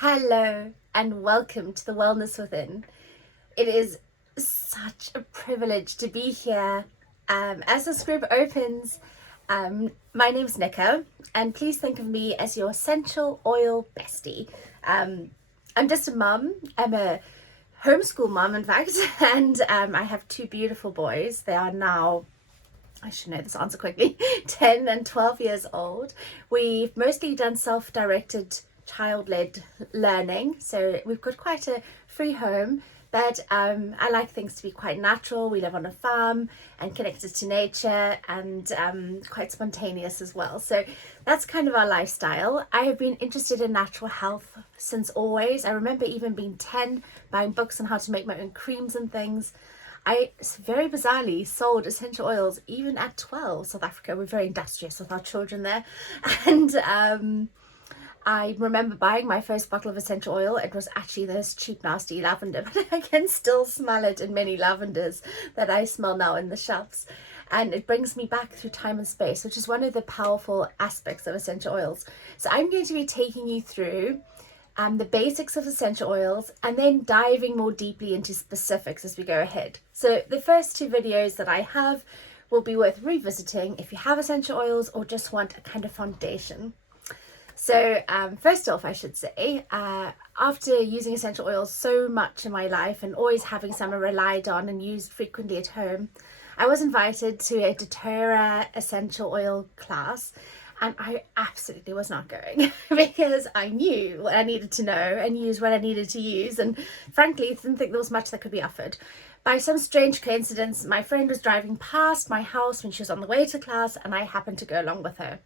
Hello and welcome to the Wellness Within. It is such a privilege to be here as this group opens. My name's Nikka, and please think of me as your essential oil bestie. I'm just a mum. I'm a homeschool mum, in fact, and I have two beautiful boys. They are now, I should know this answer quickly, 10 and 12 years old. We've mostly done self-directed child-led learning, so we've got quite a free home, but I like things to be quite natural. We live on a farm and connected to nature, and quite spontaneous as well, so that's kind of our lifestyle. I have been interested in natural health since always. I remember even being 10, buying books on how to make my own creams and things. I very bizarrely sold essential oils even at 12. South Africa, we're very industrious with our children there. And I remember buying my first bottle of essential oil. It was actually this cheap, nasty lavender, but I can still smell it in many lavenders that I smell now in the shelves. And it brings me back through time and space, which is one of the powerful aspects of essential oils. So I'm going to be taking you through the basics of essential oils, and then diving more deeply into specifics as we go ahead. So the first two videos that I have will be worth revisiting if you have essential oils or just want a kind of foundation. So first off, I should say, after using essential oils so much in my life and always having some I relied on and used frequently at home, I was invited to a doTERRA essential oil class. And I absolutely was not going because I knew what I needed to know and used what I needed to use. And frankly, didn't think there was much that could be offered. By some strange coincidence, my friend was driving past my house when she was on the way to class, and I happened to go along with her.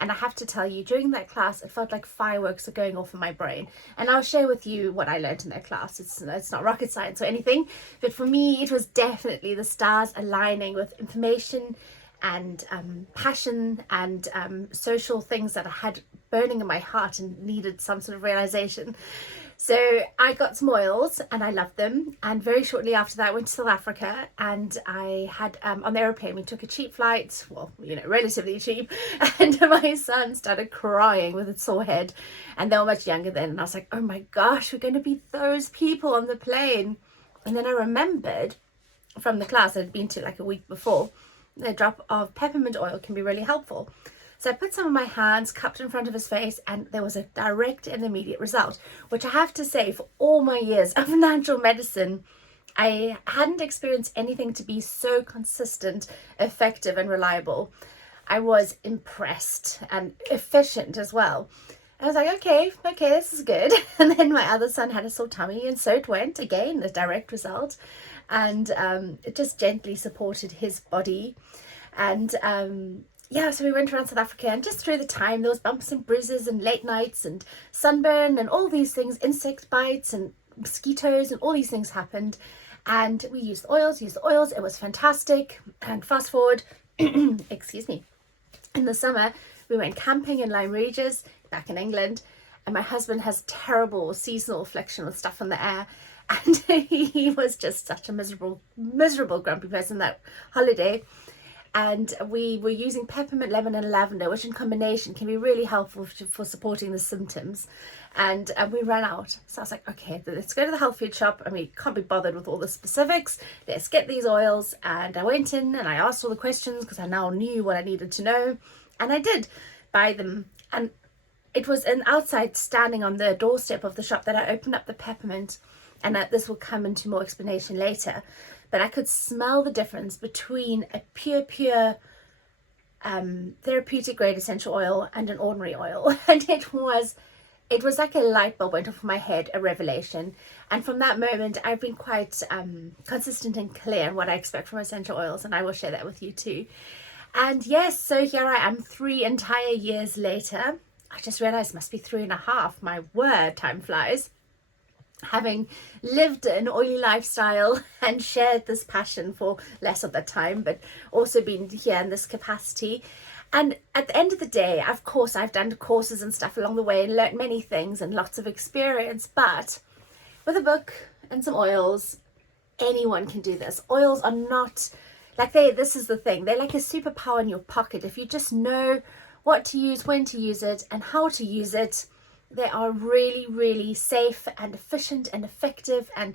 And I have to tell you, during that class, it felt like fireworks are going off in my brain. And I'll share with you what I learned in that class. It's not rocket science or anything. But for me, it was definitely the stars aligning with information and passion and social things that I had burning in my heart and needed some sort of realization. So I got some oils and I loved them, and very shortly after that I went to South Africa, and I had on the aeroplane we took a cheap flight, well, relatively cheap, and my son started crying with a sore head, and they were much younger then, and I was like, oh my gosh, we're going to be those people on the plane. And then I remembered from the class I'd been to like a week before, a drop of peppermint oil can be really helpful. So I put some in my hands, cupped in front of his face, and there was a direct and immediate result, which I have to say, for all my years of natural medicine, I hadn't experienced anything to be so consistent, effective, and reliable. I was impressed and efficient as well. I was like, okay, this is good. And then my other son had a sore tummy, and so it went. Again, a direct result. And it just gently supported his body. And so we went around South Africa, and just through the time, there was bumps and bruises and late nights and sunburn and all these things, insect bites and mosquitoes, and all these things happened. And we used the oils. It was fantastic. And fast forward, excuse me, in the summer, we went camping in Lyme Regis, back in England, and my husband has terrible seasonal affliction with stuff in the air, and he was just such a miserable grumpy person that holiday. And we were using peppermint, lemon and lavender, which in combination can be really helpful for supporting the symptoms. And we ran out, so I was like, okay, let's go to the health food shop. I mean, can't be bothered with all the specifics, let's get these oils. And I went in and I asked all the questions because I now knew what I needed to know, and I did buy them. And it was an outside standing on the doorstep of the shop that I opened up the peppermint, and this will come into more explanation later, but I could smell the difference between a pure therapeutic grade essential oil and an ordinary oil. And it was like a light bulb went off my head, a revelation. And from that moment I've been quite consistent and clear in what I expect from essential oils, and I will share that with you too. And yes, so here I am 3 entire years later. I just realized it must be 3.5. My word, time flies. Having lived an oily lifestyle and shared this passion for less of the time, but also been here in this capacity. And at the end of the day, of course, I've done courses and stuff along the way and learned many things and lots of experience, but with a book and some oils, anyone can do this. Oils are not like this is the thing, they're like a superpower in your pocket. If you just know what to use, when to use it, and how to use it, They are really, really safe and efficient and effective and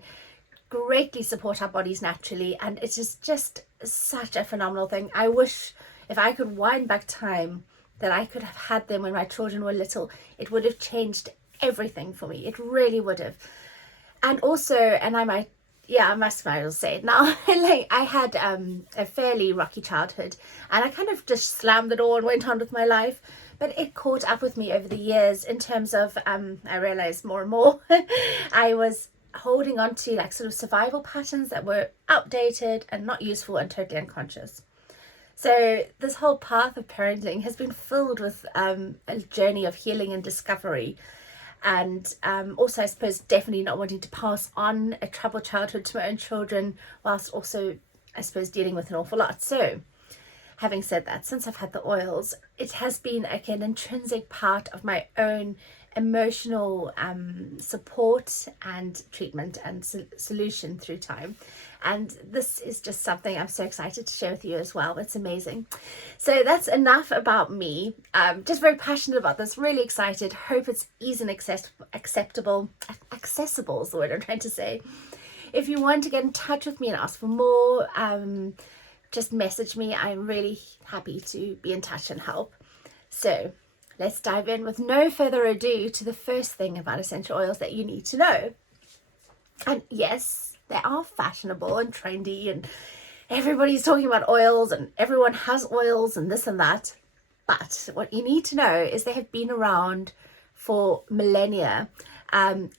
greatly support our bodies naturally, and it is just such a phenomenal thing. I wish if I could wind back time that I could have had them when my children were little. It would have changed everything for me. It really would have. And also, and I might might as well say it now, like I had a fairly rocky childhood, and I kind of just slammed the door and went on with my life. But it caught up with me over the years in terms of I realized more and more I was holding on to like sort of survival patterns that were outdated and not useful and totally unconscious. So this whole path of parenting has been filled with a journey of healing and discovery, and also I suppose definitely not wanting to pass on a troubled childhood to my own children, whilst also I suppose dealing with an awful lot. So having said that, since I've had the oils, it has been like an intrinsic part of my own emotional support and treatment and solution through time. And this is just something I'm so excited to share with you as well. It's amazing. So that's enough about me. Just very passionate about this, really excited. Hope it's easy and accessible is the word I'm trying to say. If you want to get in touch with me and ask for more, just message me. I'm really happy to be in touch and help. So let's dive in with no further ado to the first thing about essential oils that you need to know. And yes, they are fashionable and trendy, and everybody's talking about oils and everyone has oils and this and that. But what you need to know is they have been around for millennia.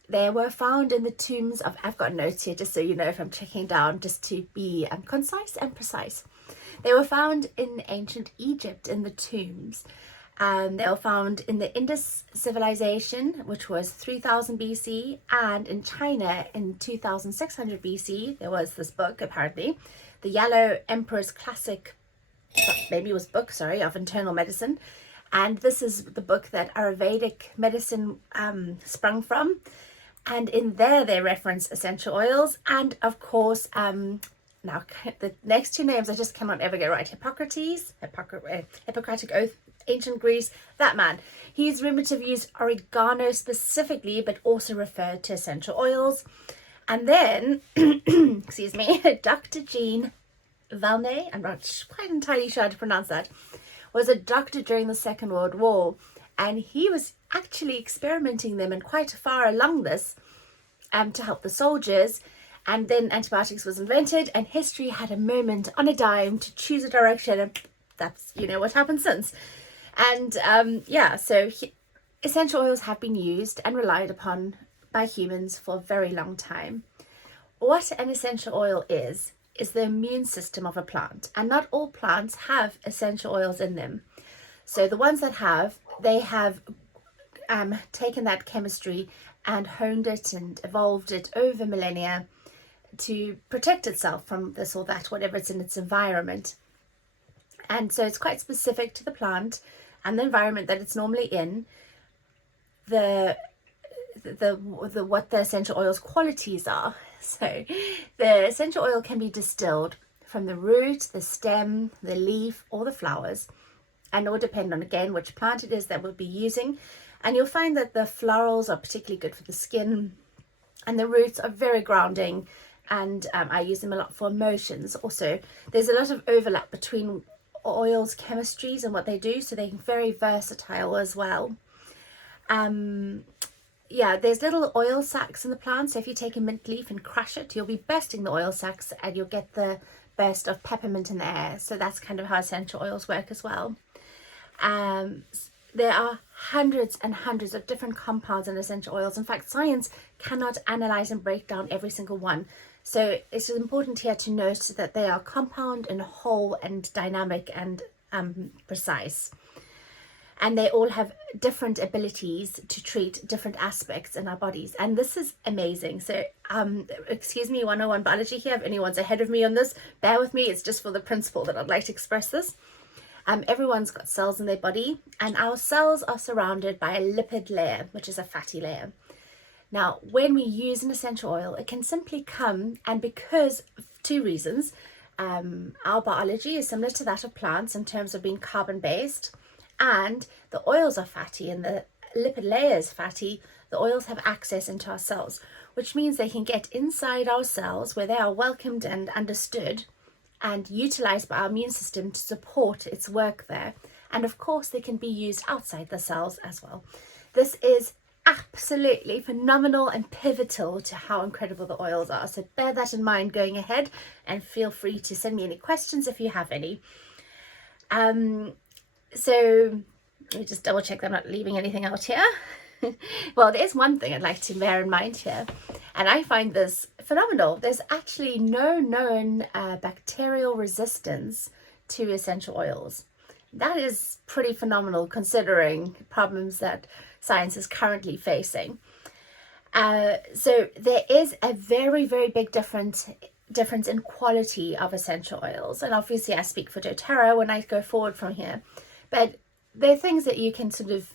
They were found in the tombs of, I've got notes here just so you know if I'm checking down, just to be concise and precise. They were found in ancient Egypt in the tombs. They were found in the Indus civilization, which was 3000 BC, and in China in 2600 BC. There was this book, apparently, the Yellow Emperor's Classic, maybe it was book, sorry, of internal medicine. And this is the book that Ayurvedic medicine sprung from. And in there, they reference essential oils. And of course, now the next two names I just cannot ever get right. Hippocratic Oath, ancient Greece, that man. He's rumored to have used oregano specifically, but also referred to essential oils. And then, excuse me, Dr. Jean Valnet, I'm not quite entirely sure how to pronounce that, was a doctor during the Second World War, and he was actually experimenting them and quite far along this to help the soldiers. And then antibiotics was invented, and history had a moment on a dime to choose a direction, and that's, you know, what happened since. And so essential oils have been used and relied upon by humans for a very long time. What an essential oil is the immune system of a plant, and not all plants have essential oils in them. So the ones that have, they have taken that chemistry and honed it and evolved it over millennia to protect itself from this or that, whatever it's in its environment. And so it's quite specific to the plant and the environment that it's normally in, what the essential oil's qualities are. So the essential oil can be distilled from the root, the stem, the leaf, or the flowers, and it will depend on, again, which plant it is that we'll be using. And you'll find that the florals are particularly good for the skin, and the roots are very grounding, and I use them a lot for emotions. Also, there's a lot of overlap between oils chemistries and what they do, so they're very versatile as well. There's little oil sacs in the plant, so if you take a mint leaf and crush it, you'll be bursting the oil sacs and you'll get the burst of peppermint in the air. So that's kind of how essential oils work as well. There are hundreds and hundreds of different compounds in essential oils. In fact, science cannot analyze and break down every single one. So it's important here to note that they are compound and whole and dynamic and precise. And they all have different abilities to treat different aspects in our bodies. And this is amazing. So, excuse me, 101 biology here. If anyone's ahead of me on this, bear with me. It's just for the principle that I'd like to express this. Everyone's got cells in their body, and our cells are surrounded by a lipid layer, which is a fatty layer. Now, when we use an essential oil, it can simply come, and because of two reasons. Our biology is similar to that of plants in terms of being carbon-based, and the oils are fatty, and the lipid layer is fatty, the oils have access into our cells, which means they can get inside our cells where they are welcomed and understood and utilized by our immune system to support its work there. And of course, they can be used outside the cells as well. This is absolutely phenomenal and pivotal to how incredible the oils are. So bear that in mind going ahead, and feel free to send me any questions if you have any. So let me just double check that I'm not leaving anything out here. Well, there's one thing I'd like to bear in mind here, and I find this phenomenal. There's actually no known bacterial resistance to essential oils. That is pretty phenomenal considering problems that science is currently facing. So there is a very, very big difference in quality of essential oils. And obviously I speak for doTERRA when I go forward from here. But there are things that you can sort of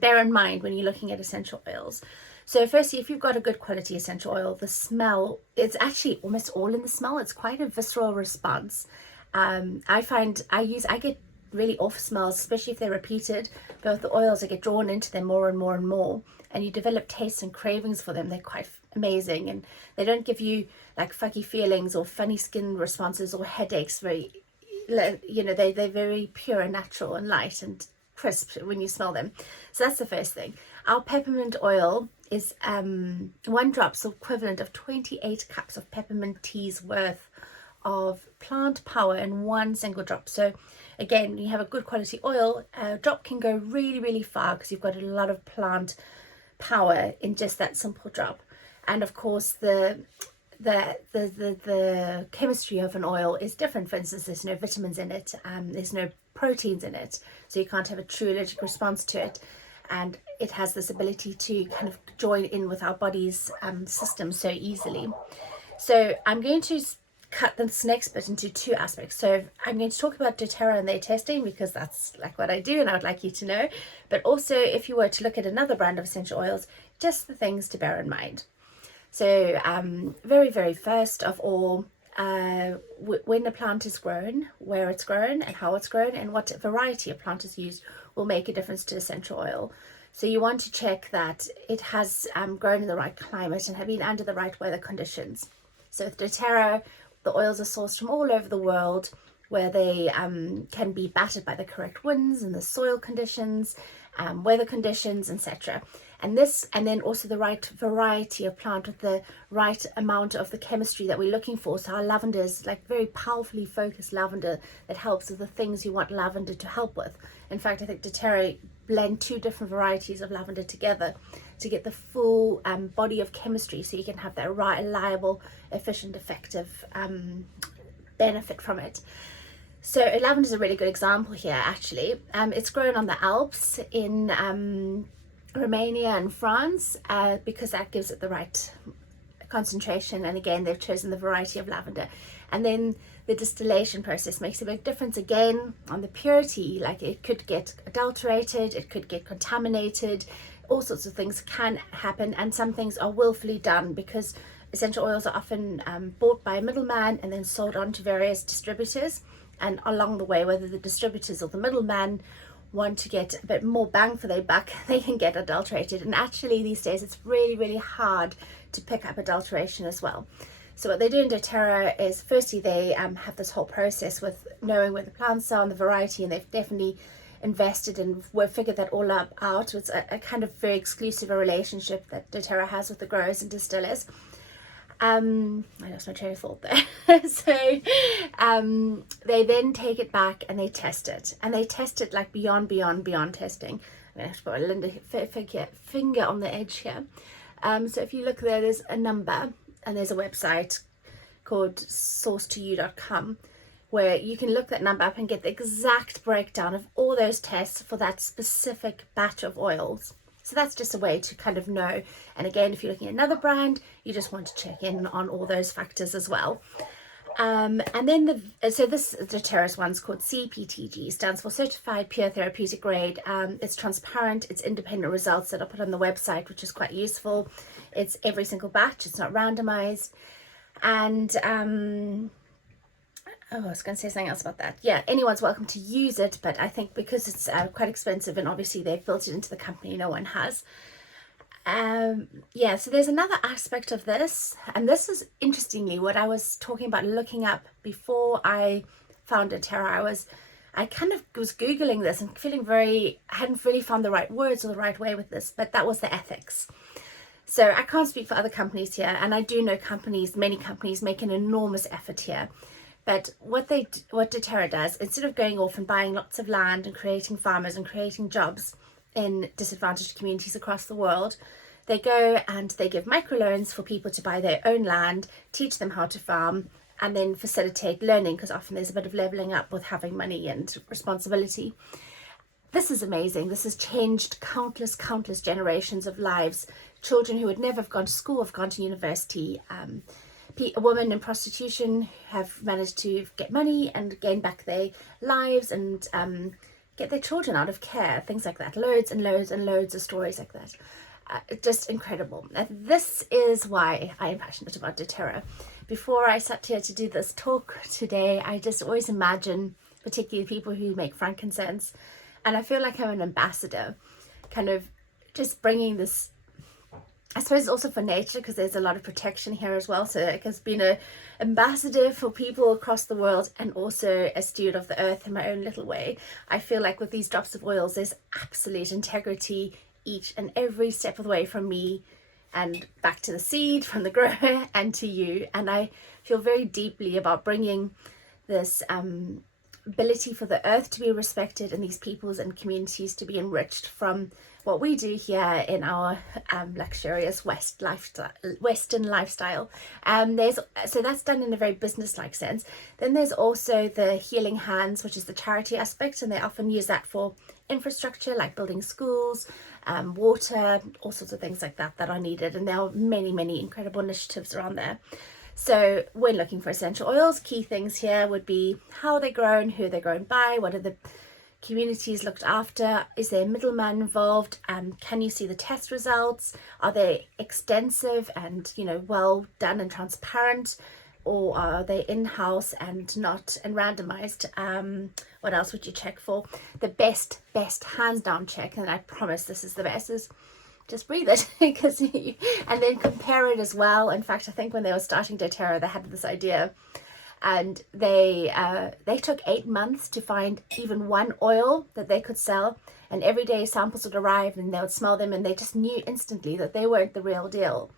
bear in mind when you're looking at essential oils. So firstly, if you've got a good quality essential oil, the smell, it's actually almost all in the smell. It's quite a visceral response. I find I get really off smells, especially if they're repeated, but with the oils I get drawn into them more and more and more, and you develop tastes and cravings for them. They're quite amazing, and they don't give you like fuggy feelings or funny skin responses or headaches. Very, you know, they're very pure and natural and light and crisp when you smell them. So that's the first thing. Our peppermint oil is 1 drop's equivalent of 28 cups of peppermint tea's worth of plant power in 1 single drop. So again, you have a good quality oil, a drop can go really, really far because you've got a lot of plant power in just that simple drop. And of course, the chemistry of an oil is different. For instance, there's no vitamins in it, there's no proteins in it, so you can't have a true allergic response to it. And it has this ability to kind of join in with our body's system so easily. So I'm going to cut this next bit into 2 aspects. So I'm going to talk about doTERRA and their testing, because that's like what I do and I would like you to know. But also, if you were to look at another brand of essential oils, just the things to bear in mind. So very, very first of all, when the plant is grown, where it's grown and how it's grown and what variety of plant is used will make a difference to essential oil. So you want to check that it has grown in the right climate and have been under the right weather conditions. So with doTERRA, the oils are sourced from all over the world, where they can be battered by the correct winds and the soil conditions, weather conditions, etc. And then also the right variety of plant with the right amount of the chemistry that we're looking for. So our lavender is like very powerfully focused lavender that helps with the things you want lavender to help with. In fact, I think doTERRA blend 2 different varieties of lavender together to get the full body of chemistry, so you can have that reliable, efficient, effective benefit from it. So lavender is a really good example here, actually. It's grown on the Alps in Romania and France, because that gives it the right concentration. And again, they've chosen the variety of lavender. And then the distillation process makes a big difference again on the purity. Like, it could get adulterated, it could get contaminated, all sorts of things can happen, and some things are willfully done because essential oils are often bought by a middleman and then sold on to various distributors. And along the way, whether the distributors or the middleman want to get a bit more bang for their buck, they can get adulterated. And actually these days it's really, really hard to pick up adulteration as well. So what they do in doTERRA is, firstly, they have this whole process with knowing where the plants are and the variety, and they've definitely invested and we've figured that all out. It's a kind of very exclusive relationship that doTERRA has with the growers and distillers. I lost my train of thought there. So they then take it back and they test it, and they test it like beyond testing. I'm going to have to put a little finger on the edge here. So if you look there, there's a number and there's a website called source2you.com where you can look that number up and get the exact breakdown of all those tests for that specific batch of oils. So that's just a way to kind of know. And again, if you're looking at another brand, you just want to check in on all those factors as well. And then so this doTERRA's one's called CPTG, stands for Certified Pure Therapeutic Grade. It's transparent, it's independent results that are put on the website, which is quite useful. It's every single batch, it's not randomized. And Oh, I was going to say something else about that. Yeah, anyone's welcome to use it, but I think because it's quite expensive and obviously they've built it into the company, no one has. Yeah, so there's another aspect of this, and this is interestingly what I was talking about looking up before I found doTERRA. I kind of was Googling this and feeling I hadn't really found the right words or the right way with this, but that was the ethics. So I can't speak for other companies here, and I do know many companies make an enormous effort here. But what doTERRA does, instead of going off and buying lots of land and creating farmers and creating jobs in disadvantaged communities across the world, they go and they give microloans for people to buy their own land, teach them how to farm, and then facilitate learning, because often there's a bit of leveling up with having money and responsibility. This is amazing. This has changed countless generations of lives. Children who would never have gone to school have gone to university. Women in prostitution have managed to get money and gain back their lives and get their children out of care, things like that. Loads and loads of stories like that. Just incredible. This is why I am passionate about doTERRA. Before I sat here to do this talk today, I just always imagine particularly people who make frankincense, and I feel like I'm an ambassador, kind of just bringing this, I suppose also for nature, because there's a lot of protection here as well. So like, as being an ambassador for people across the world and also a steward of the earth in my own little way, I feel like with these drops of oils, there's absolute integrity each and every step of the way, from me and back to the seed, from the grower and to you. And I feel very deeply about bringing this ability for the earth to be respected and these peoples and communities to be enriched from what we do here in our luxurious Western lifestyle. So that's done in a very business-like sense. Then there's also the Healing Hands, which is the charity aspect, and they often use that for infrastructure like building schools, water, all sorts of things like that that are needed. And there are many incredible initiatives around there. So when looking for essential oils, key things here would be how they're grown, who they're grown by, what are the communities looked after, is there a middleman involved, can you see the test results, are they extensive and well done and transparent, or are they in-house and randomized? What else would you check for? The best hands down check, and I promise this is the best, is just breathe it and then compare it as well. In fact, I think when they were starting doTERRA, they had this idea, and they took 8 months to find even one oil that they could sell, and every day samples would arrive and they would smell them and they just knew instantly that they weren't the real deal.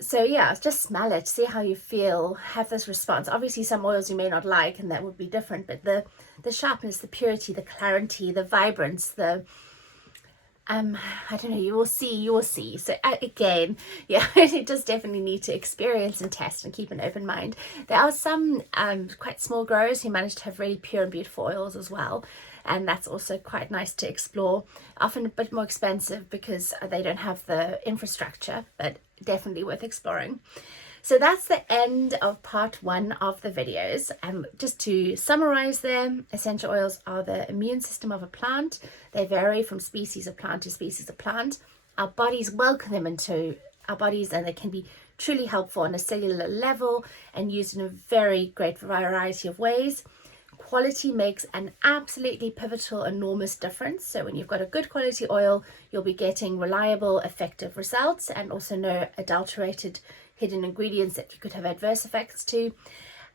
So yeah, just smell it, see how you feel, have this response. Obviously some oils you may not like and that would be different, but the sharpness, the purity, the clarity, the vibrance, the I don't know, you will see. So again, yeah, you just definitely need to experience and test and keep an open mind. There are some quite small growers who manage to have really pure and beautiful oils as well, and that's also quite nice to explore. Often a bit more expensive because they don't have the infrastructure, but definitely worth exploring. So that's the end of part 1 of the videos. Just to summarize them, essential oils are the immune system of a plant. They vary from species of plant to species of plant. Our bodies welcome them into our bodies, and they can be truly helpful on a cellular level and used in a very great variety of ways. Quality makes an absolutely pivotal, enormous difference. So when you've got a good quality oil, you'll be getting reliable, effective results, and also no adulterated hidden ingredients that you could have adverse effects to.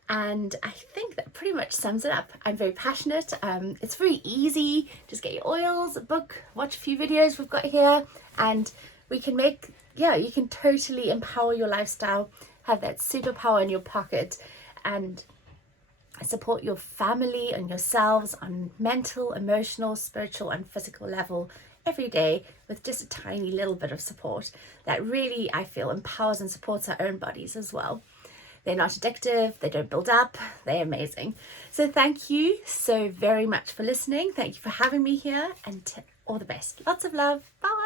And I think that pretty much sums it up. I'm very passionate. It's very easy. Just get your oils, a book, watch a few videos we've got here, and we can you can totally empower your lifestyle, have that superpower in your pocket, and support your family and yourselves on mental, emotional, spiritual and physical level every day with just a tiny little bit of support that really, I feel, empowers and supports our own bodies as well. They're not addictive, they don't build up, they're amazing. So thank you so very much for listening. Thank you for having me here, and all the best. Lots of love. Bye.